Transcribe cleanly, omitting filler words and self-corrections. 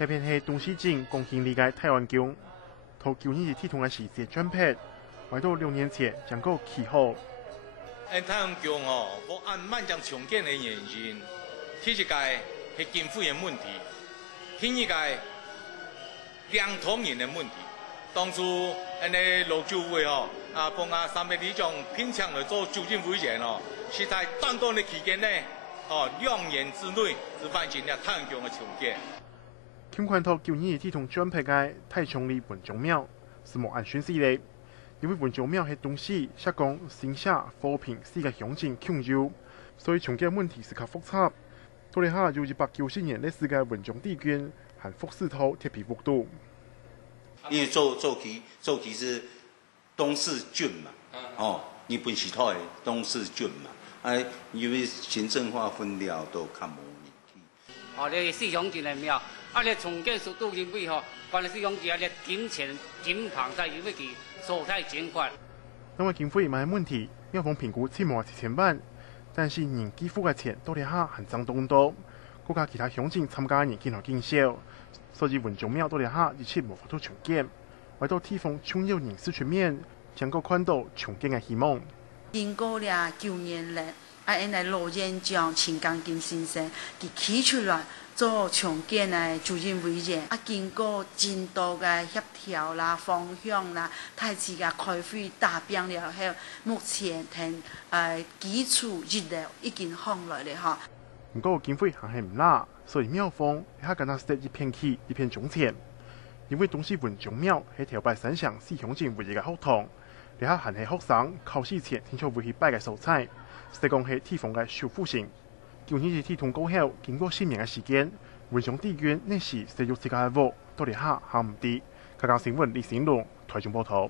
特别是东西镇公园里的太阳宫，同旧年是铁同的时节转变，回到6年前将个起好。太阳宫我按慢将重建的原因，第一个是经费的问题，第二个两通人的问题。当初老旧会帮300里长拼抢来做酒店会员是在短短的期间内2年之内是完成了太阳宫的重建。金环头旧年铁同转变的太冲里文宗庙是无按选势的。因为文宗庙係東西、石崗、新社、和平4個鄉鎮共有，所以重建問題是較複雜。到底下有190年歷史嘅文宗帝君和福士頭鐵皮屋度。因為做期是東勢郡嘛，日本時代東勢郡嘛，因為行政化分了都較無問題。你4鄉鎮嘅廟，你重建速度因為關4鄉鎮你金錢金龐大，因為佢所在錢款。因為經費冇問題，廟方評估起碼7000萬，但是人支付嘅錢到底下很爭多多，國家其他鄉鎮參加嘅人見學見少，所以文宗廟到底下一切無法度重建，為到地方重要人士出面，將個看到重建嘅希望。經過了9年嚟，因為羅院長錢剛金先生佢起出來做重建嘅主任委員，經過真多嘅協調啦、方向啦、大致嘅開會答辯了後，目前同基礎熱料已經放落嚟嚇。不過經費還係唔拉，所以廟方一下跟他設一片起一片種錢，因為東西文宗廟係條拜三鄉4鄉鎮唯一嘅學堂，一下還係學生考試前聽說會去拜嘅素材，實講係地方嘅修復性。舊年是鐵同過後，經過10年嘅時間，文宗帝君那時使用自家嘅屋，到底下行唔啲。香港新聞李成龍台中報道。